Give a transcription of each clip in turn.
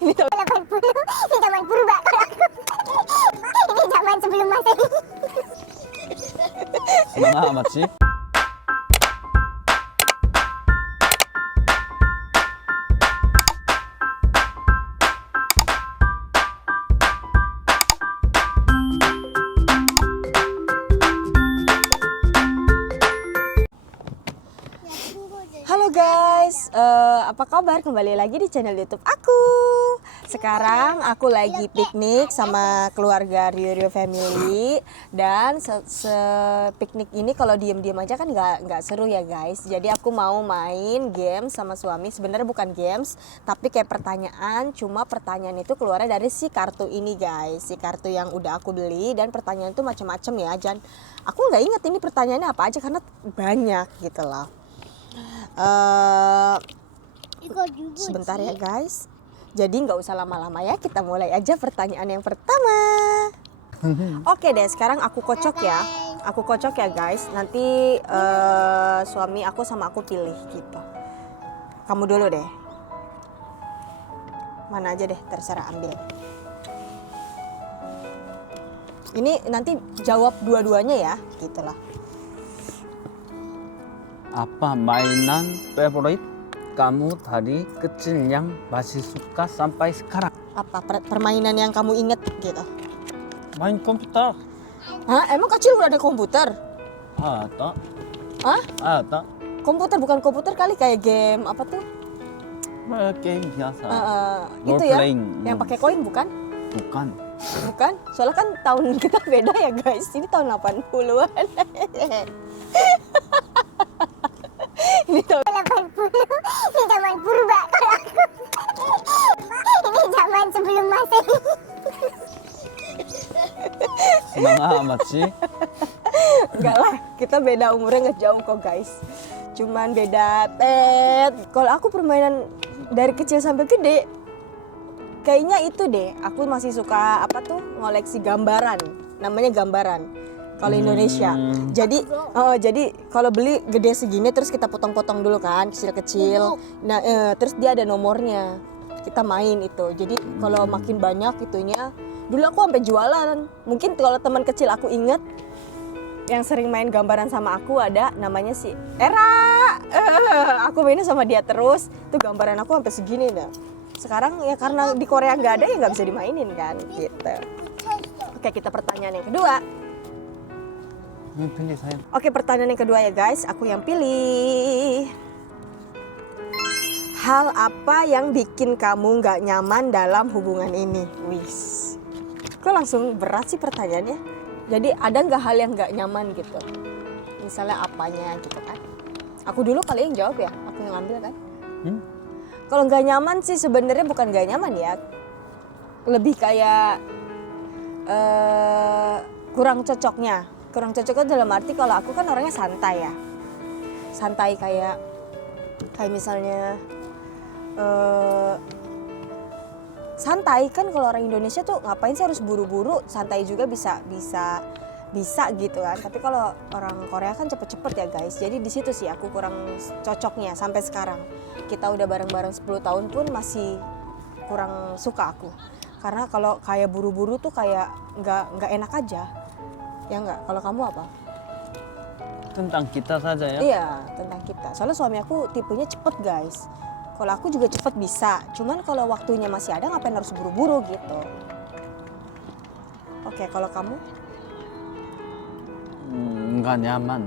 Ini tahun 80, ini zaman purba kalau aku. Ini zaman sebelum Masehi. Senang amat sih. Halo guys, apa kabar? Kembali lagi di channel YouTube aku. Sekarang aku lagi piknik sama keluarga Rio Family. Dan piknik ini kalau diem-diem aja kan nggak seru ya guys. Jadi aku mau main game sama suami. Sebenarnya bukan games, tapi kayak pertanyaan. Cuma pertanyaan itu keluarnya dari si kartu ini guys. Si kartu yang udah aku beli. Dan pertanyaan itu macam-macam ya. Dan aku nggak ingat ini pertanyaannya apa aja karena banyak gitu loh. Sebentar ya guys. Jadi nggak usah lama-lama ya, kita mulai aja pertanyaan yang pertama. Oke deh, sekarang aku kocok ya. Aku kocok ya guys. Nanti suami aku sama aku pilih gitu. Kamu dulu deh. Mana aja deh, terserah ambil. Ini nanti jawab dua-duanya ya, gitulah. Apa mainan favorit kamu dari kecil yang masih suka sampai sekarang? Apa permainan yang kamu inget gitu? Main komputer. Hah? Emang kecil udah ada komputer? Ada. Hah? Ada. Komputer bukan komputer kali, kayak game apa tuh? Game biasa. Itu Role ya, playing. yang pakai koin bukan? Bukan. Bukan? Soalnya kan tahun kita beda ya guys. Ini tahun 80-an. Ini tahun 80, ini zaman purba kalau aku. Ini zaman sebelum Masehi. Senang amat sih. Enggak lah, kita beda umurnya nggak jauh kok guys. Cuman beda tet. Kalau aku permainan dari kecil sampai gede, kayaknya itu deh. Aku masih suka apa tuh, ngoleksi gambaran. Namanya gambaran. Kalau Indonesia. Jadi kalau beli gede segini terus kita potong-potong dulu kan, kecil-kecil. Nah, terus dia ada nomornya. Kita main itu. Jadi kalau makin banyak itunya, dulu aku sampai jualan. Mungkin kalau teman kecil aku inget yang sering main gambaran sama aku ada namanya si Era. Aku mainnya sama dia terus. Itu gambaran aku sampai segini dah. Sekarang ya karena di Korea nggak ada ya nggak bisa dimainin kan gitu. Oke, kita pertanyaan yang kedua. Pilih saya. Oke, pertanyaan yang kedua ya guys, aku yang pilih. Hal apa yang bikin kamu nggak nyaman dalam hubungan ini? Wis, kok langsung berat sih pertanyaannya? Jadi ada nggak hal yang nggak nyaman gitu? Misalnya apanya gitu kan? Aku dulu kali yang jawab ya, aku yang ambil kan? Kalau nggak nyaman sih sebenarnya bukan nggak nyaman ya, lebih kayak kurang cocoknya. Kurang cocoknya dalam arti kalau aku kan orangnya santai ya. Santai kayak misalnya santai kan, kalau orang Indonesia tuh ngapain sih harus buru-buru, santai juga bisa gitu kan. Tapi kalau orang Korea kan cepet-cepet ya guys. Jadi di situ sih aku kurang cocoknya sampai sekarang. Kita udah bareng-bareng 10 tahun pun masih kurang suka aku. Karena kalau kayak buru-buru tuh kayak nggak enak aja. Ya enggak, kalau kamu apa? Tentang kita saja ya? Iya, tentang kita. Soalnya suami aku tipenya cepet guys. Kalau aku juga cepet bisa. Cuman kalau waktunya masih ada ngapain harus buru-buru gitu. Oke, kalau kamu? Nggak nyaman.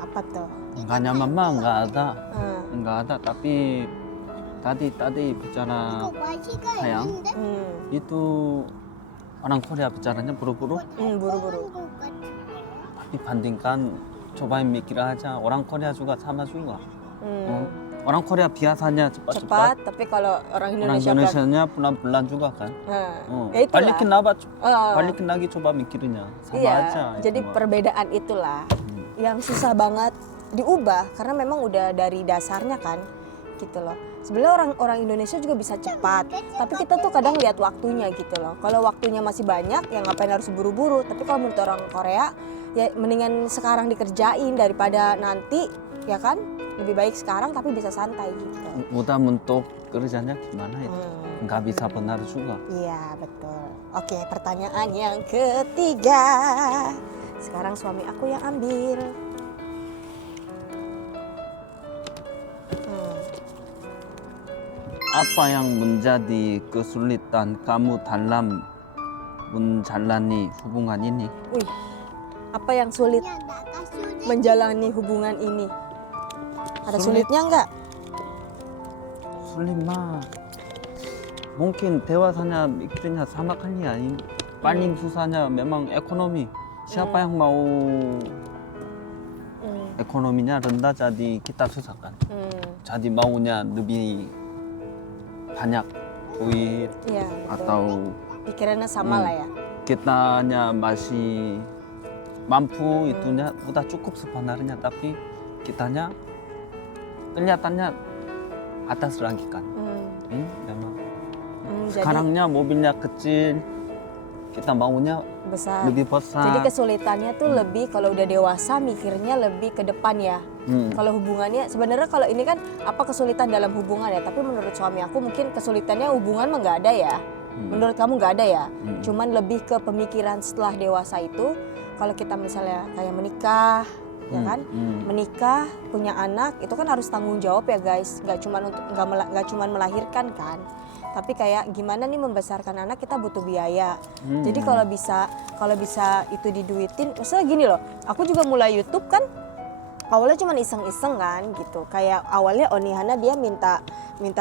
Apa tuh? Nggak nyaman mah nggak ada. Nggak ada, tapi tadi bicara sayang, itu orang Korea bicaranya buru-buru. Buru-buru. Tapi bandingkan, cobain mikir aja, orang Korea juga sama juga. Orang Korea biasanya Cepat, cepat-cepat. tapi kalau orang Orang Indonesia Indonesianya pelan-pelan juga kan. ya itulah. Balikin apa? Balikin lagi coba mikirnya, sama Iya, aja. jadi perbedaan itulah yang susah banget diubah karena memang udah dari dasarnya kan, gitu loh. Sebenarnya orang Indonesia juga bisa cepat, tapi kita tuh kadang lihat waktunya gitu loh. Kalau waktunya masih banyak, ya ngapain harus buru-buru. Tapi kalau menurut orang Korea, ya mendingan sekarang dikerjain daripada nanti, ya kan? lebih baik sekarang tapi bisa santai gitu. Udah mentok kerjanya gimana itu? Nggak bisa benar juga. Iya betul. Oke, pertanyaan yang ketiga. Sekarang suami aku yang ambil. Apa yang menjadi kesulitan kamu dalam menjalani hubungan ini? Wih, apa yang sulit menjalani hubungan ini? Ada Sulit. sulitnya nggak? sulit mah. Mungkin dewasanya mikirnya sama kali ya. Paling susahnya memang ekonomi. Siapa yang mau ekonominya rendah jadi kita susah kan. Jadi maunya lebih banyak duit Iya, betul. atau Pikirannya sama lah ya. kitanya masih mampu itunya udah cukup sebenarnya, tapi kitanya kelihatannya atas lagi kan. Memang. Jadi Sekarangnya mobilnya kecil, kita maunya besar. lebih besar. Jadi kesulitannya tuh lebih kalau udah dewasa mikirnya lebih ke depan ya. Kalau hubungannya sebenarnya kalau ini kan apa kesulitan dalam hubungan ya, tapi menurut suami aku mungkin kesulitannya hubungan mah nggak ada ya. Menurut kamu nggak ada ya. Cuman lebih ke pemikiran setelah dewasa itu kalau kita misalnya kayak menikah ya kan, menikah punya anak itu kan harus tanggung jawab ya guys. Nggak cuman melahirkan kan. Tapi kayak gimana nih membesarkan anak kita butuh biaya. Jadi kalau bisa itu diduitin, maksudnya gini loh. Aku juga mulai YouTube kan awalnya cuma iseng-iseng kan gitu. Kayak awalnya Onihana dia minta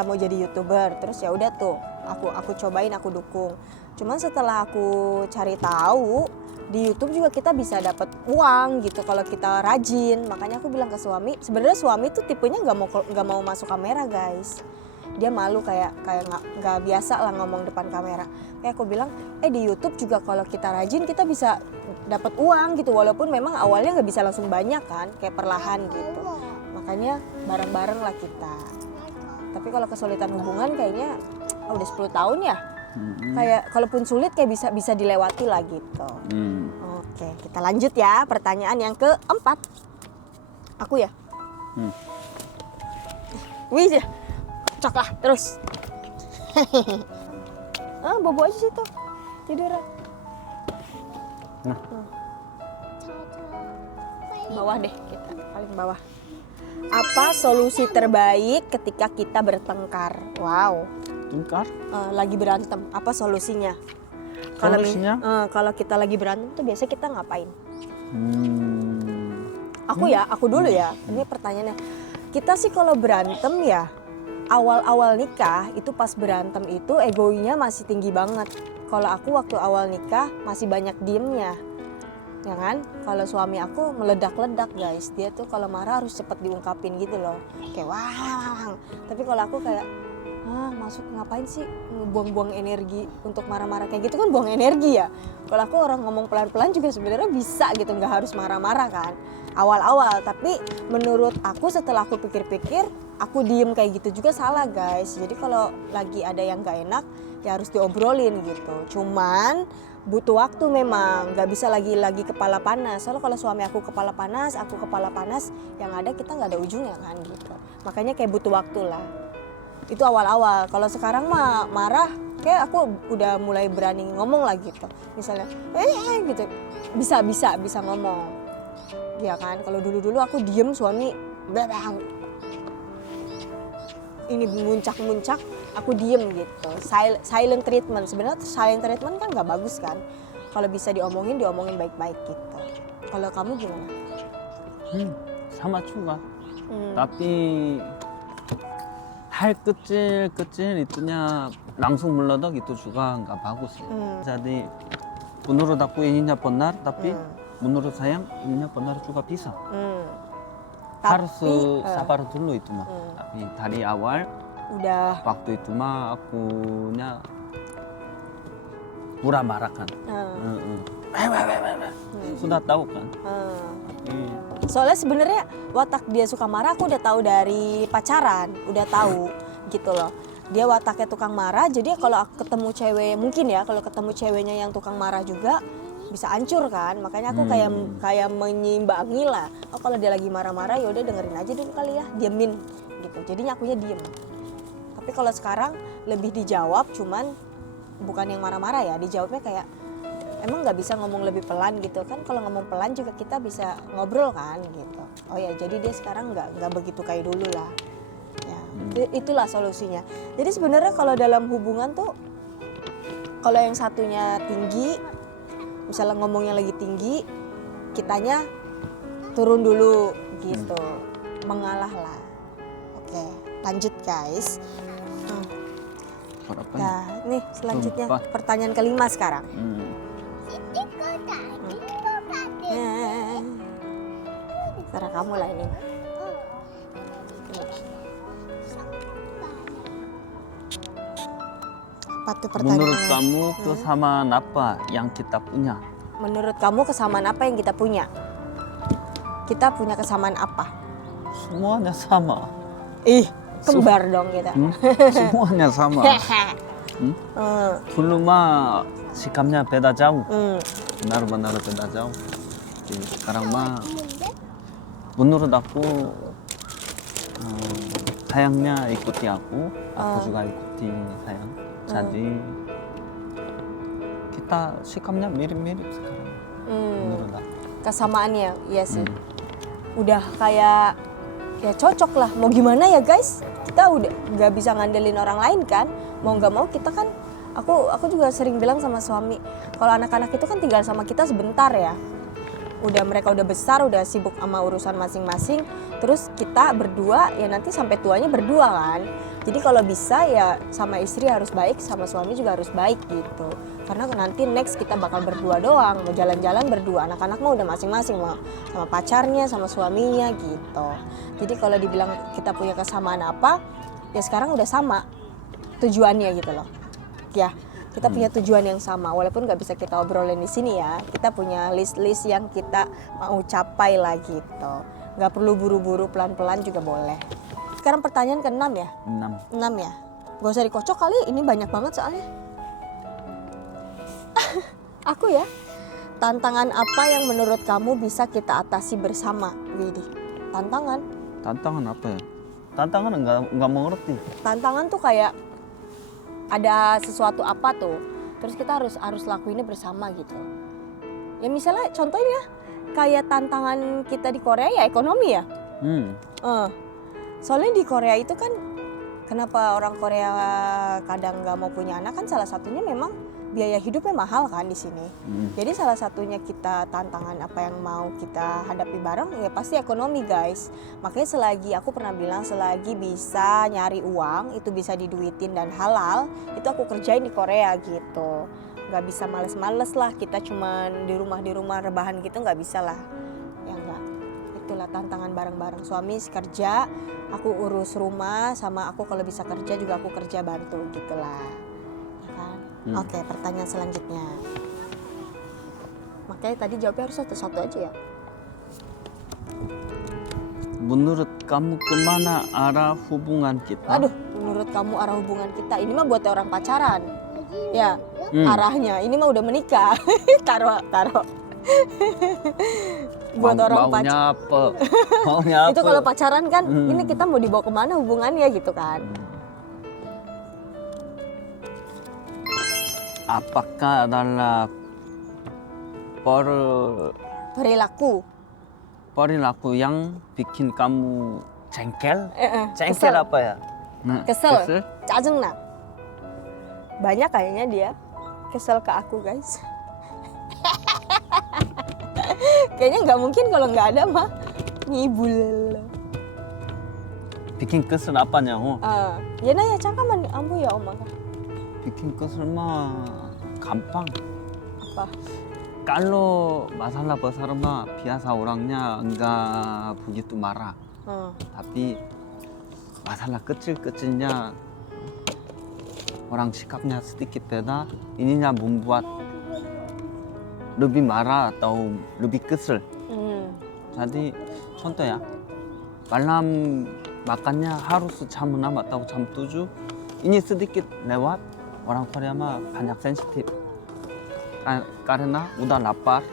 mau jadi YouTuber. Terus ya udah tuh aku cobain, aku dukung. Cuman setelah aku cari tahu di YouTube juga kita bisa dapat uang gitu kalau kita rajin. Makanya aku bilang ke suami, sebenarnya suami tuh tipenya nggak mau masuk kamera guys. Dia malu kayak nggak biasa lah ngomong depan kamera. Kayak aku bilang, di YouTube juga kalau kita rajin kita bisa dapat uang gitu. Walaupun memang awalnya nggak bisa langsung banyak kan, kayak perlahan gitu. Makanya bareng-bareng lah kita. Tapi kalau kesulitan hubungan kayaknya udah 10 tahun ya. Kayak kalaupun sulit kayak bisa dilewati lah gitu. Oke, kita lanjut ya pertanyaan yang keempat. Aku ya. Wih, cocok lah terus. Bobo aja situ tiduran. Nah. Bawah deh kita, paling bawah. Apa solusi terbaik ketika kita bertengkar? Wow. Tengkar? Lagi berantem, apa solusinya? Solusinya? Kalau kita lagi berantem tuh biasanya kita ngapain? Aku dulu ya. Ini pertanyaannya. Kita sih kalau berantem ya awal-awal nikah itu pas berantem itu egonya masih tinggi banget. Kalau aku waktu awal nikah masih banyak diemnya. Ya kan? Kalau suami aku meledak-ledak guys. Dia tuh kalau marah harus cepet diungkapin gitu loh. Kayak wah. Tapi kalau aku kayak masuk ngapain sih buang-buang energi untuk marah-marah kayak gitu kan buang energi ya. Kalau aku orang ngomong pelan-pelan juga sebenarnya bisa gitu, nggak harus marah-marah kan awal-awal. Tapi menurut aku setelah aku pikir-pikir, aku diem kayak gitu juga salah guys. Jadi kalau lagi ada yang nggak enak ya harus diobrolin gitu. Cuman butuh waktu memang, nggak bisa lagi kepala panas. Soalnya kalau suami aku kepala panas, aku kepala panas, yang ada kita nggak ada ujungnya kan gitu. Makanya kayak butuh waktu lah. Itu awal-awal. Kalau sekarang mah marah, kayak aku udah mulai berani ngomong lah gitu. Misalnya, gitu, bisa ngomong. Ya kan, kalau dulu aku diem suami, ini muncak-muncak, aku diem gitu. Silent treatment. Sebenarnya silent treatment kan nggak bagus kan. Kalau bisa diomongin baik-baik gitu. Kalau kamu gimana? sama juga. Tapi hal kecil itunya langsung meledak itu juga nggak bagus ya. Jadi menurut aku ininya benar, tapi menurut saya ininya benar juga bisa. Harus sabar dulu itu mah. Tapi dari awal Udah. waktu itu mah akunya murah marah kan. Sudah tahu kan. Tapi Soalnya sebenarnya watak dia suka marah aku udah tahu dari pacaran, udah tahu gitu loh. Dia wataknya tukang marah, jadi kalau aku ketemu cewek, mungkin ya kalau ketemu ceweknya yang tukang marah juga, bisa hancur kan. Makanya aku kayak menyeimbangi lah. Oh kalau dia lagi marah-marah ya udah dengerin aja dulu kali ya, diemin gitu. Jadinya akunya diem. Tapi kalau sekarang lebih dijawab, cuman bukan yang marah-marah ya, dijawabnya kayak emang nggak bisa ngomong lebih pelan gitu kan. Kalau ngomong pelan juga kita bisa ngobrol kan gitu. Oh ya jadi dia sekarang nggak begitu kayak dulu lah ya. Itulah solusinya. Jadi sebenarnya kalau dalam hubungan tuh kalau yang satunya tinggi, misalnya ngomongnya lagi tinggi, kitanya turun dulu gitu, mengalah lah. Oke lanjut guys. Berapa? Nah nih selanjutnya Empat. pertanyaan kelima sekarang. Cara kamu lah ini. Apa tuh pertanyaannya? Menurut kamu kesamaan apa yang kita punya? Menurut kamu kesamaan apa yang kita punya? Kita punya kesamaan apa? Semuanya sama. Ih, kembar dong kita. Semuanya sama. Dulu mah sikapnya beda jauh. Benar-benar beda jauh. Jadi sekarang mah menurut aku sayangnya ikuti aku juga ikuti sayang. Jadi kita sikapnya mirip-mirip sekarang. Menurut aku. Kesamaannya, iya sih. Udah kayak ya cocok lah. Mau gimana ya guys? Kita udah nggak bisa ngandelin orang lain kan. Mau nggak mau kita kan. Aku juga sering bilang sama suami, kalau anak-anak itu kan tinggal sama kita sebentar ya. Mereka udah besar, udah sibuk sama urusan masing-masing. Terus kita berdua ya nanti sampai tuanya berdua kan. Jadi kalau bisa ya sama istri harus baik, sama suami juga harus baik gitu. Karena nanti next kita bakal berdua doang, mau jalan-jalan berdua. Anak-anak mah udah masing-masing, mau sama pacarnya, sama suaminya gitu. Jadi kalau dibilang kita punya kesamaan apa, ya sekarang udah sama tujuannya gitu loh. Ya, kita punya tujuan yang sama, walaupun nggak bisa kita obrolin di sini ya. Kita punya list-list yang kita mau capai lah gitu. Nggak perlu buru-buru, pelan-pelan juga boleh. Sekarang pertanyaan ke-6 ya? 6 ya? Gak usah dikocok kali, ini banyak banget soalnya. Aku ya, tantangan apa yang menurut kamu bisa kita atasi bersama, Widi? Tantangan? Tantangan apa ya? Tantangan nggak mengerti. Tantangan tuh kayak ada sesuatu apa tuh, terus kita harus lakuinnya bersama gitu. Ya misalnya contohnya kayak tantangan kita di Korea ya ekonomi ya. Soalnya di Korea itu kan kenapa orang Korea kadang nggak mau punya anak kan salah satunya memang biaya hidupnya mahal kan di sini. Jadi salah satunya kita tantangan apa yang mau kita hadapi bareng ya pasti ekonomi guys. Makanya selagi aku pernah bilang selagi bisa nyari uang itu bisa diduitin dan halal itu aku kerjain di Korea gitu. Nggak bisa males-males lah kita cuman di rumah rebahan gitu nggak bisa lah. Ya enggak. Itulah tantangan bareng-bareng suami kerja, aku urus rumah sama aku kalau bisa kerja juga aku kerja bantu gitulah. Oke, pertanyaan selanjutnya. Makanya tadi jawabnya harus satu-satu aja ya. Menurut kamu kemana arah hubungan kita? Aduh, menurut kamu arah hubungan kita ini mah buat orang pacaran. Ya, arahnya ini mah udah menikah. Taruh. Buat orang maunya pacaran. apa? Maunya apa? Itu kalau pacaran kan, ini kita mau dibawa kemana hubungannya gitu kan. Apakah adalah perilaku yang bikin kamu jengkel? Jengkel kesel. apa ya? Kesel. 짜증나. Banyak kayaknya dia kesel ke aku guys. Kayaknya nggak mungkin kalau nggak ada mah ngibul. Bikin kesel apanya? Ya nanya 잠깐만 안 보여 엄마가. bikin kesel mah gampang. Apa? Kalau masalah besar mah biasa orangnya enggak begitu marah. Tapi masalah kecil-kecilnya orang sikapnya sedikit beda, ininya membuat lebih marah atau lebih kesel. Jadi contoh ya, malam makannya harus jam 6 atau jam 7, ini sedikit lewat, orang Korea mah banyak sensitif. karena udah lapar.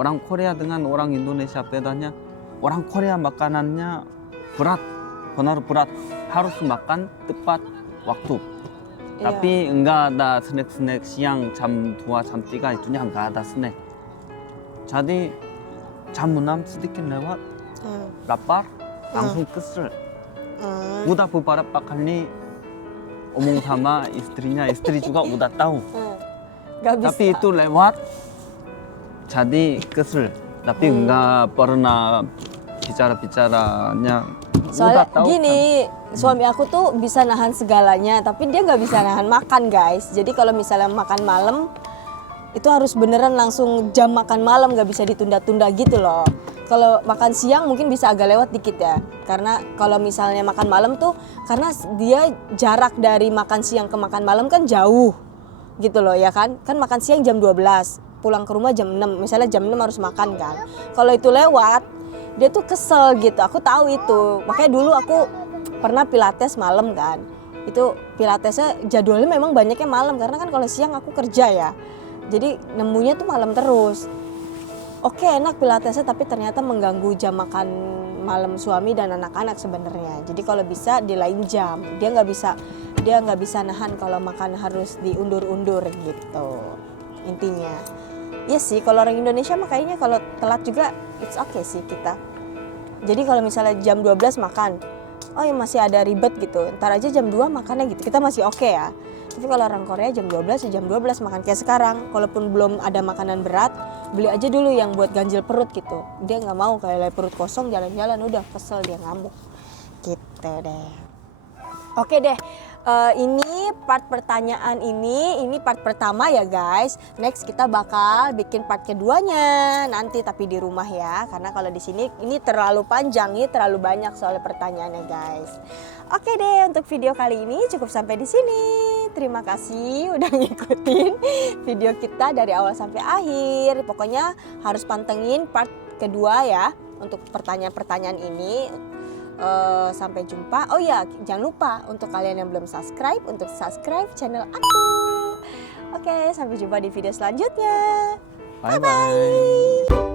Orang Korea dengan orang Indonesia bedanya, orang Korea makanannya berat, benar berat. Harus makan tepat waktu. Iya. Tapi enggak ada snack-snack siang jam 2, jam 3 itunya enggak ada snack. Jadi jam 6 sedikit lewat, lapar, langsung kesel. Udah beberapa kali omong sama istrinya, istri juga udah tahu. Gak bisa. Tapi itu lewat, jadi kesel. Tapi enggak pernah bicara-bicaranya. Soalnya Udah tahu gini, suami aku tuh bisa nahan segalanya, tapi dia nggak bisa nahan makan guys. Jadi kalau misalnya makan malam, itu harus beneran langsung jam makan malam, nggak bisa ditunda-tunda gitu loh. Kalau makan siang mungkin bisa agak lewat dikit ya, karena kalau misalnya makan malam tuh, karena dia jarak dari makan siang ke makan malam kan jauh gitu loh ya kan. Kan makan siang jam 12, pulang ke rumah jam 6, misalnya jam 6 harus makan kan. Kalau itu lewat, dia tuh kesel gitu, aku tahu itu. Makanya dulu aku pernah pilates malam kan. Itu pilatesnya jadwalnya memang banyaknya malam, karena kan kalau siang aku kerja ya. Jadi nemunya tuh malam terus. Oke, enak pilatesnya, tapi ternyata mengganggu jam makan malam suami dan anak-anak sebenarnya. Jadi kalau bisa di lain jam. Dia nggak bisa nahan kalau makan harus diundur-undur gitu. Intinya. Iya sih, kalau orang Indonesia mah kayaknya kalau telat juga it's okay sih kita. Jadi kalau misalnya jam 12 makan, oh ya masih ada ribet gitu. Ntar aja jam 2 makannya gitu. Kita masih oke ya. Tapi kalau orang Korea jam 12 ya jam 12 makan kayak sekarang. Kalaupun belum ada makanan berat, beli aja dulu yang buat ganjil perut gitu. Dia nggak mau kayak perut kosong jalan-jalan udah kesel dia ngamuk. Gitu deh. Oke deh. Ini part pertanyaan ini part pertama ya guys. Next kita bakal bikin part keduanya nanti tapi di rumah ya. Karena kalau di sini ini terlalu panjang, ini terlalu banyak soal pertanyaannya guys. Oke deh, untuk video kali ini cukup sampai di sini. Terima kasih udah ngikutin video kita dari awal sampai akhir. Pokoknya harus pantengin part kedua ya untuk pertanyaan-pertanyaan ini. Sampai jumpa. Oh ya, jangan lupa untuk kalian yang belum subscribe untuk subscribe channel aku. Oke, sampai jumpa di video selanjutnya. Bye bye.